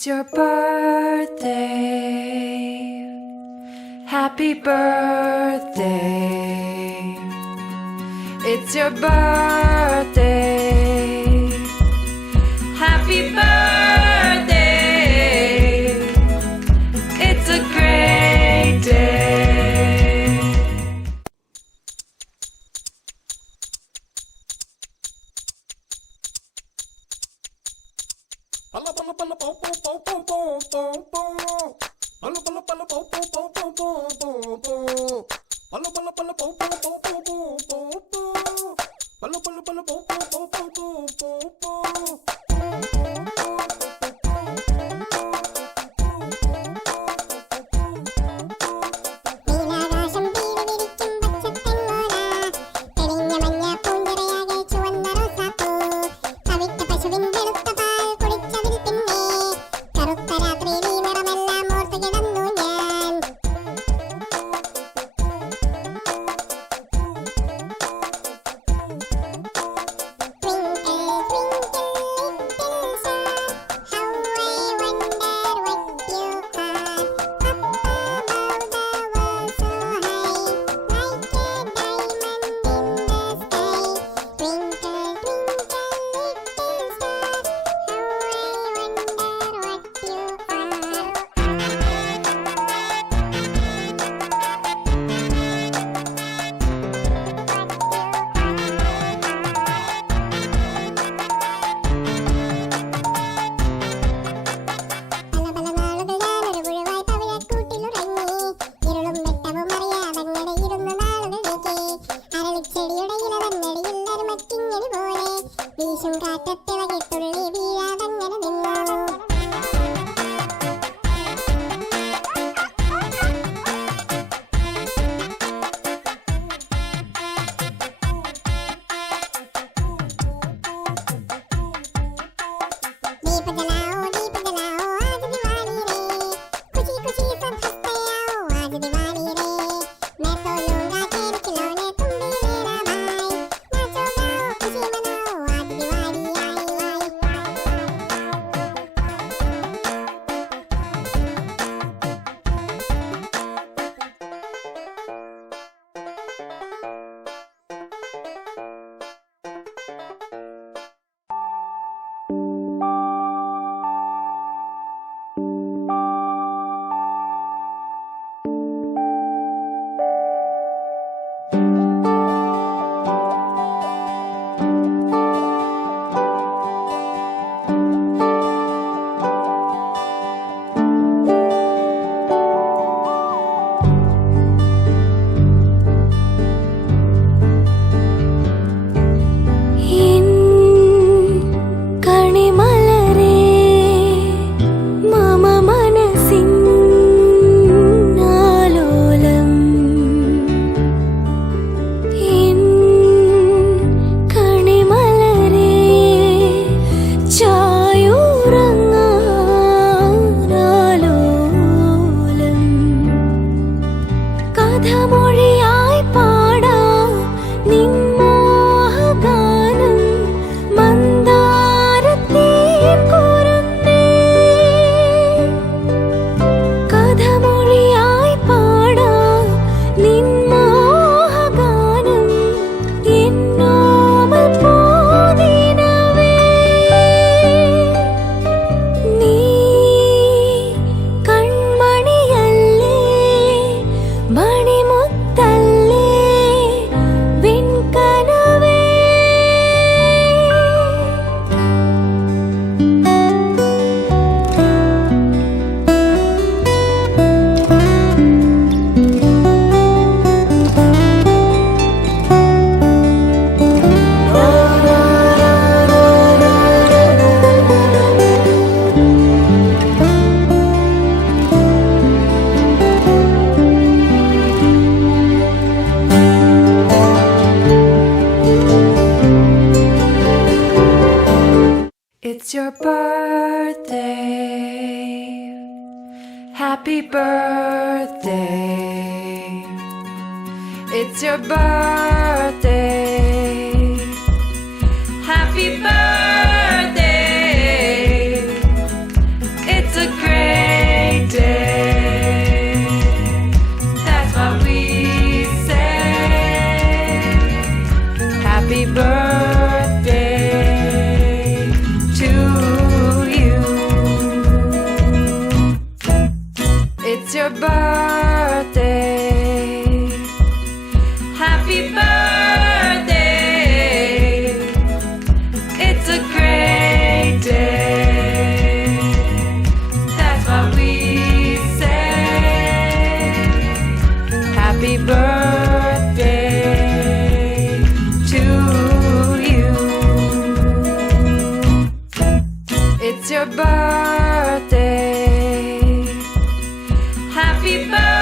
It's your birthday. Happy birthday. It's your birthday. Happy birthday. It's a great day. Balla balla balla bom bom bom bom bom bom bom. Balla balla balla bom bom bom bom bom bom bom. Balla balla balla bom bom bom bom bom bom bom. Balla balla balla bom bom bom bom bom bom bom. It's your birthday. Happy birthday. It's your birthday. Happy birthday. It's Happy birthday to you. It's your birthday. Happy birthday. It's a great day. That's what we say. Happy birthday to you. It's your birthday. Happy birthday.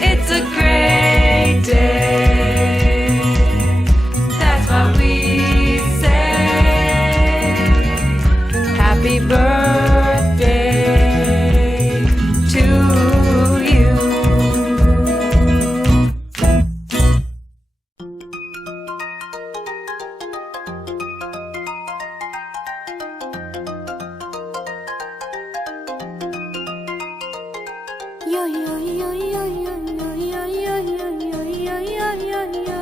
It's a great day. That's what we say. Happy birthday to you. Yo yo yo yo yo yo yo yo yo yo yo yo yo yo.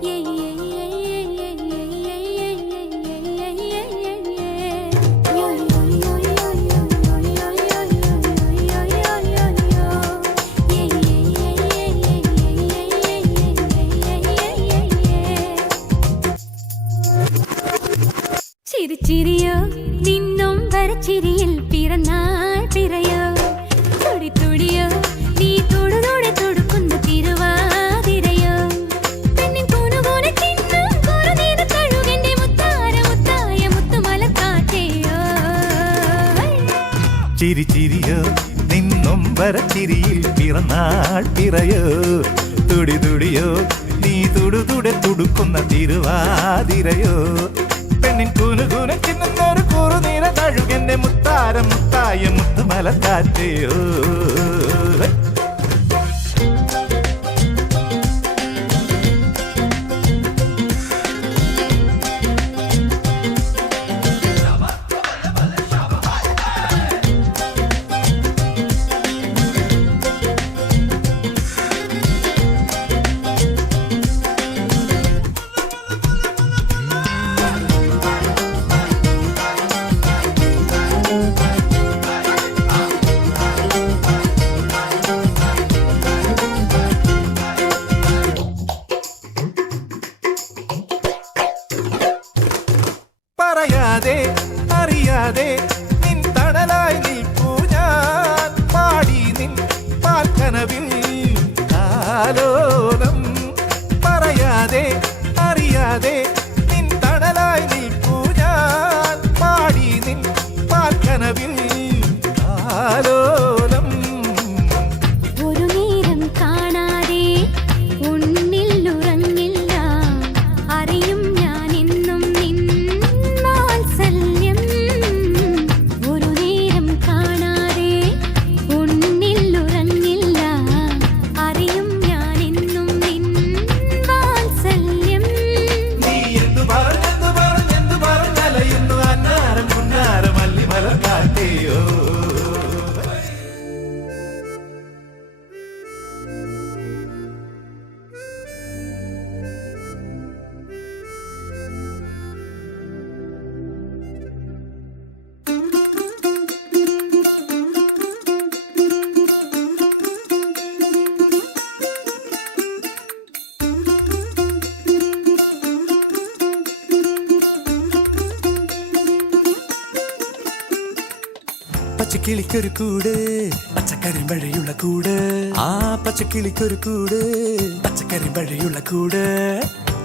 Yeah yeah yeah yeah yeah yeah yeah yeah yeah yeah. Yo yo yo yo yo yo yo yo yo yo yo yo. Yeah yeah yeah yeah yeah yeah. ചിരിച്ചിരിയോ നിന്നും വരച്ചിരിയിൽ പിറന്നാൾ പിറയോ തുടി തുടിയോ നീ തൊടുതോടെ തൊടുക്കുന്ന തിരുവാതിരയോ പെണ്ണിൻ കൂനുകൂനെ ചിന്നും കുറുനീത കഴുകന്റെ മുത്താര മുത്തായ മുത്തുമലക്കാറ്റയോ ചിരിച്ചിരിയോ നിന്നും വരച്ചിരിയിൽ പിറന്നാൾ പിറയോ തുടി തുടിയോ നീ തുടുതുടെ തുടുക്കുന്ന തിരുവാതിരയോ പെണ്ണിൻ കൂനുകൂന ചിന്നൊരു കുറുനീര തഴുകന്റെ മുത്താരം മുത്തായ മുത്തുമലക്കാറ്റയോ പറയാതെ അറിയാതെ നിൻ തണലായി നിൽപ്പൂ ഞാൻ പാടി നിൻ പാൽക്കനവിൽ കാലോലം പറയാതെ അറിയാതെ നിൻ തണലായി നിൽപ്പൂ ഞാൻ പാടി നിൻ പാൽക്കനവിൽ കാലോലം ഒരു നേരം കാണാതെ ഉന്നിൽ ഉറങ്ങില്ല അറിയും ഞാൻ എന്നും നിൻ വാത്സല്യം ഒരു നേരം കാണാതെ ഉന്നിൽ ഉറങ്ങില്ല അറിയും ഞാൻ എന്നും നിൻ വാത്സല്യം നീ എന്തു പറഞ്ഞലയുന്നു അന്നാരം പുന്നാരം അല്ലി മലർക്കാറ്റയോ പച്ചക്കിളിക്കൊരു കൂട് പച്ചക്കരിമ്പഴയുള്ള കൂട് ആ പച്ചക്കിളിക്കൊരു കൂട് പച്ചക്കരിമ്പഴയുള്ള കൂട്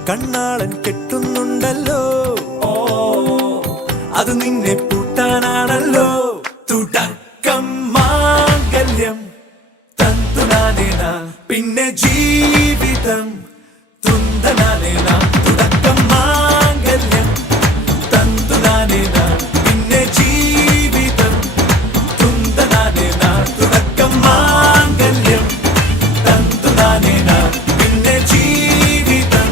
കണ്ണാളൻ കെട്ടുന്നുണ്ടല്ലോ ഓ അത് നിന്നെ പൂട്ടാനാണല്ലോ തുടക്കം മാംഗല്യം തന്തുനാനേന പിന്നെ ജീവിതം തുന്തനാനേന തുടക്കം മാംഗല്യം തന്തുനാനേന പിന്നെ ജീവിതം തുന്തനാനേന തുടക്കം മാംഗല്യം തന്തുനാനേന പിന്നെ ജീവിതം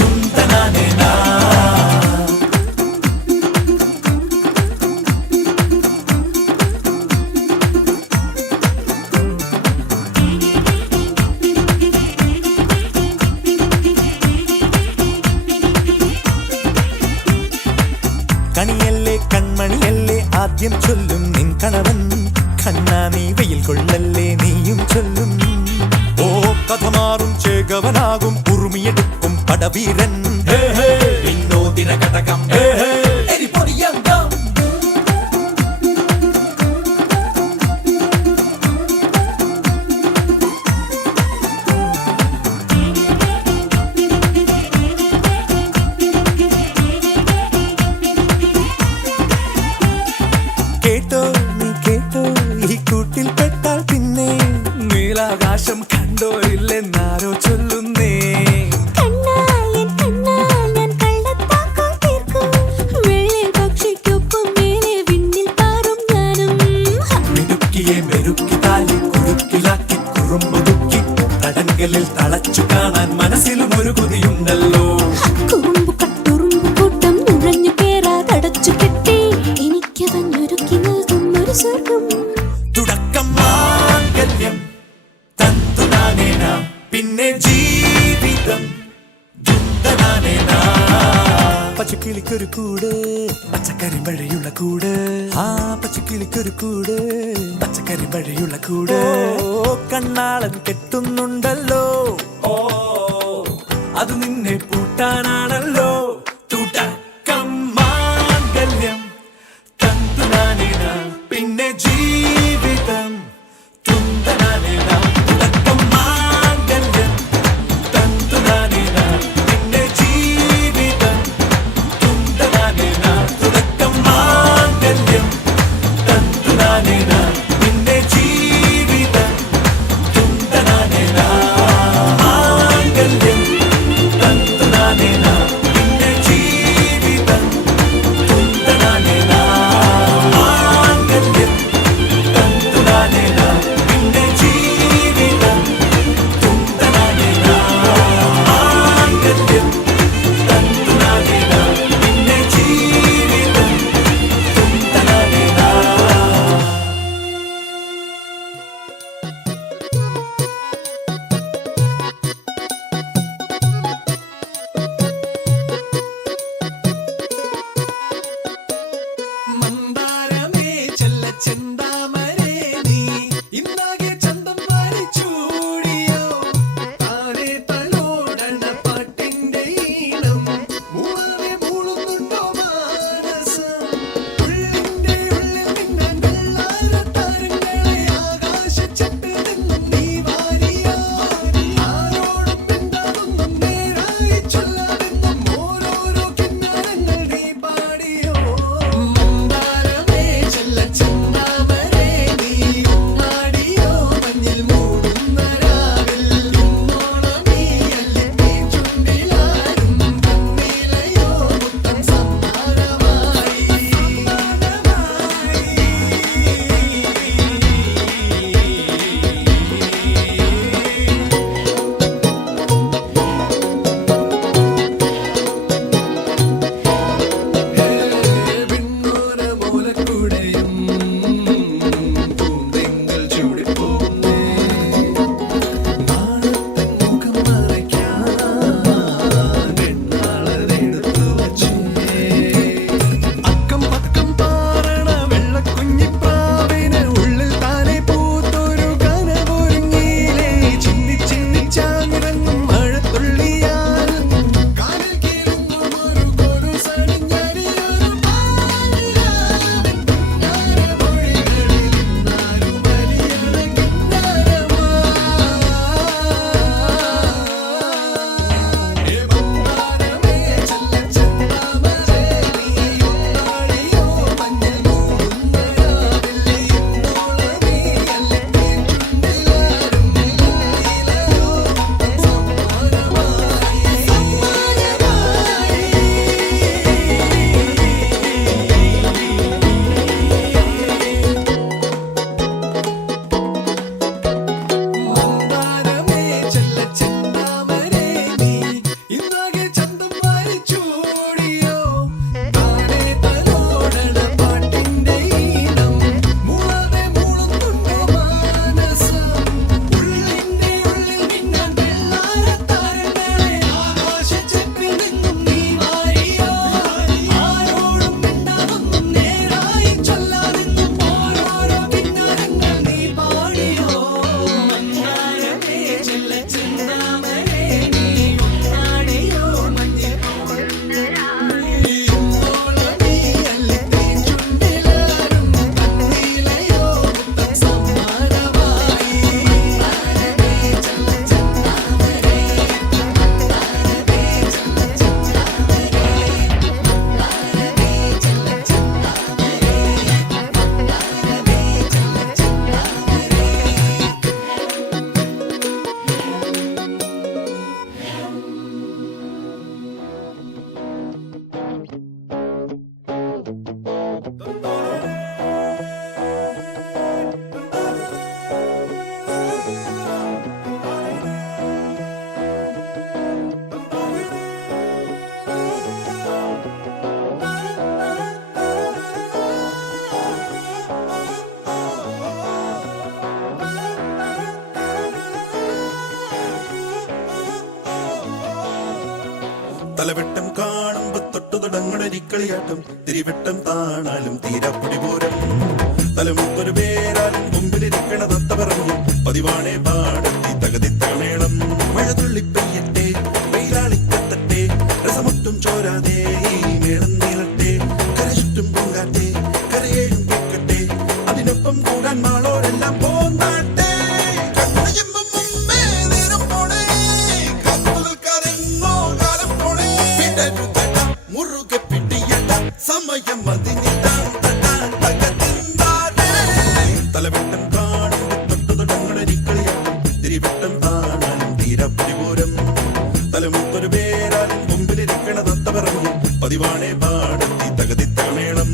തുന്തനാനേന ആദ്യം ചൊല്ലും നിൻ കണവൻ കണ്ണാ നീ വെയിൽ കൊള്ളല്ലേ നീയും ചൊല്ലും ഓ കഥ മാറും ചേകവനാകും ഉറുമിയെടുക്കും പടവീരൻ വിനോദിന കടകം എരിപൊടിയങ്കം കേട്ടോ നീ കേട്ടോ ഈ കൂട്ടിൽ പെട്ടാൽ പിന്നെ നീലാകാശം കണ്ടോ ഇല്ലെന്നാരോ ചൊല്ലുന്നേ കണ്ണായൻ കണ്ണാൽ ഞാൻ കള്ളത്താക്കോ തീർക്കും വെള്ളിൽ പക്ഷിക്കൊപ്പം മേലെ വിണ്ണിൽ പാറും ഞാനും മിടുക്കിയെ മെരുക്കി താലി കുറുക്കിലാക്കി കുറുമ്പുതുക്കി തടങ്കലിൽ തളച്ചു കാണാൻ മനസ്സിലും ഒരു കൊതിയുണ്ടല്ലോ കുറുമ്പു കട്ടുറുമ്പു കൂട്ടം നുഴഞ്ഞു കേറാതടച്ചു കെട്ടി എനിക്കവഞ്ഞൊരുക്കി നൽകും ഒരു സ്വർഗം തുടക്കം മാംഗല്യം തന്തുനാനേന പിന്നെ ജീവിതം ദുന്തനാനേന പച്ചക്കിളിക്കൊരു കൂട് പച്ചക്കറി മഴയുള്ള കൂട് ആ പച്ചക്കിളിക്കൊരു കൂട് പച്ചക്കറി മഴയുള്ള കൂട് കണ്ണാളൻ കെട്ടുന്നുണ്ടല്ലോ ഓ അത് നിന്നെ പൂട്ടാനാണല്ലോ തുടക്കം മാംഗല്യം തന്തുനാനേന പിന്നെ ജീവിതം തുന്തനാനേന തുടക്കം മാംഗല്യം തന്തുനാനേന പിന്നെ ജീവിതം തുന്തനാനേന തുടക്കം മാംഗല്യം തന്തുനാനേന പിന്നെ ജീവിതം തുന്തനാനേന മാംഗല്യം തന്തുനാനേന പിന്നെ തലവെട്ടം കാണുമ്പോ തൊട്ടു തുടങ്ങണരിക്കളിയാട്ടം തിരിവെട്ടം താണാലും തീരാപ്പൊടി പൂരം തലമുത്തൊരു പേരാലും മുമ്പിലിരിക്കണ തത്ത പറഞ്ഞു പതിവാണേ പാടത്തി തകതിത്തകമേളം മഴ തുള്ളിപ്പെയ്യട്ടെ വെയിലാളിക്കത്തട്ടെ രസമൊട്ടും ചോരാതെ ഈ മേളം നീളട്ടെ കരചുറ്റും പൂങ്കാട്ടെ കരയേഴും കേൾക്കട്ടെ അതിനൊപ്പം കൂടാൻ മാളോരെല്ലാം പോന്നാട്ടെ സമയം തലവെട്ടം കാണുമ്പോ തൊട്ടു തുടങ്ങണരിക്കളിയാട്ടം തിരിവെട്ടം താണാലും തീരാപ്പൊടി പൂരം തലമുത്തൊരു പേരാലും മുമ്പിലിരിക്കണ തത്ത പറഞ്ഞു പതിവാണേ പാടത്തി തകതിത്തകമേളം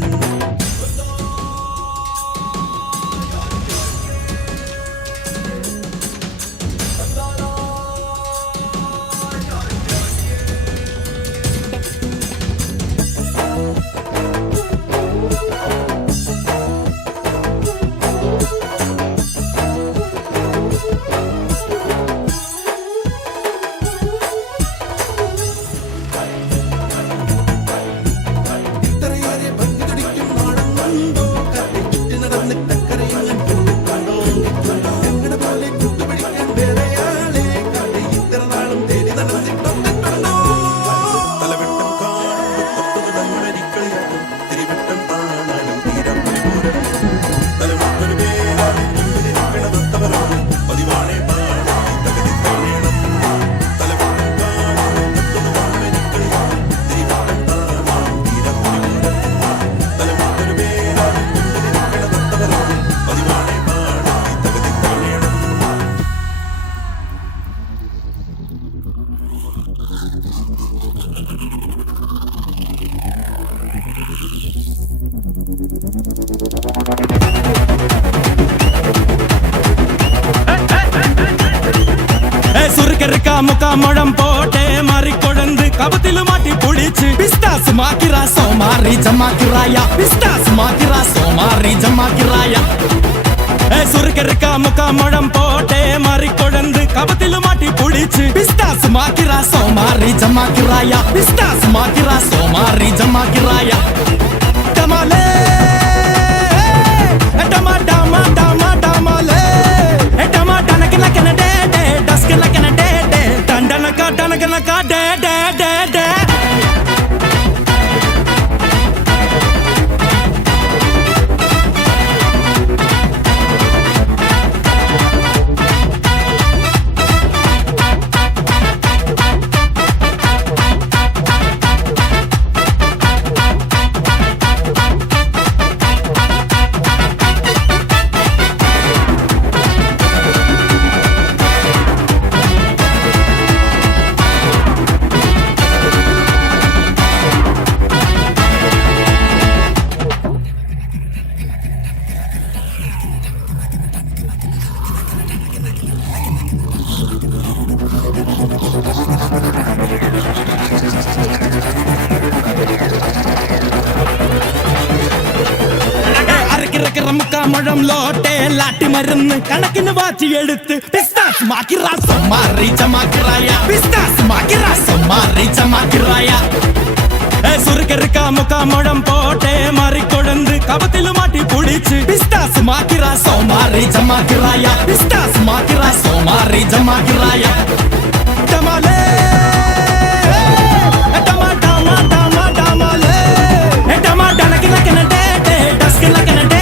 മുഖം പോട്ടെ മാറിക്കൊടന്ത് കപത്തില് മാറ്റി പൊടിച്ച് പിസ്താസ് മാക്കിറാ സോമാറി ജമാക്കിറായ പിസ്താസ് മാക്കിറാ സോമാറി ജമാക്കിറായ സുറുക്കെറുക്ക മുഖം പോട്ടെ മാറിക്കൊടന്ത് കപത്തില് മാറ്റി പൊടിച്ച് പിസ്താസ് മാക്കിറാ സോമാറി ജമാക്കിറായ പിസ്താസ് മാക്കിറാ സോമാറി ജമാക്കിറായ ടമാലേ ടമാ ടമാ ടമാ ടമാലേ ടമാ ടനക്കന കനഡേ ഡസ്കന കനഡേ Danaka de de de de മുഖം ലോട്ടെ ലാട്ടി മരുന്ന് കണക്കിന് വാറ്റിയെടുത്ത് പിസ്താസ് മാക്കിറാ സോമാറി ജമാക്കിറായ പിസ്താസ് മാക്കിറാ സോമാറി ജമാക്കിറായ സുറുക്കെറുക്ക മുഖം പോട്ടെ മാറിക്കൊടന്ത് കപത്തില് മാറ്റി പൊടിച്ച് പിസ്താസ് മാക്കിറാ സോമാറി ജമാക്കിറായ പിസ്താസ് മാക്കിറാ സോമാറി ജമാക്കിറായ ടമാലേ ടമാ ടമാ ടമാ ടമാലേ ടമാ ടനക്കന കനഡേ ഡസ്കന കനഡേ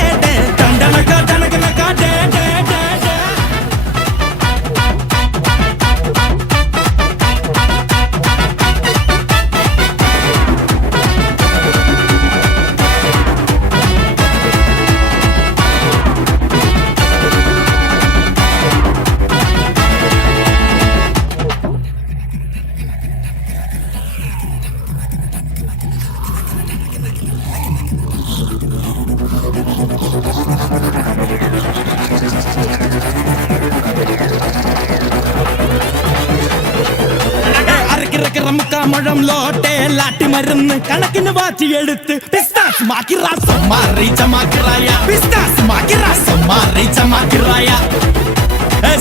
മുഖം ലോട്ടെ ലാട്ടി മരുന്ന് കണക്കിന് വാറ്റിയെടുത്ത് പിസ്താസ് മാക്കിറാ സോമാറി ജമാക്കിറായ പിസ്താസ് മാക്കിറാ സോമാറി ജമാക്കിറായ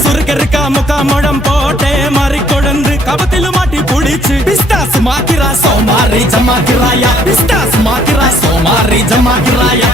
சுருக்கருக்கா முக்கா முழம் போட்டே மாறி கொழுந்து கபத்தில மாட்டி புடிச்சு பிஸ்தாஸ் மாக்கிரா சோமாரி ஜமாக்கிராயா பிஸ்தாஸ் மாக்கிரா சோமாரி ஜமாக்கிராயா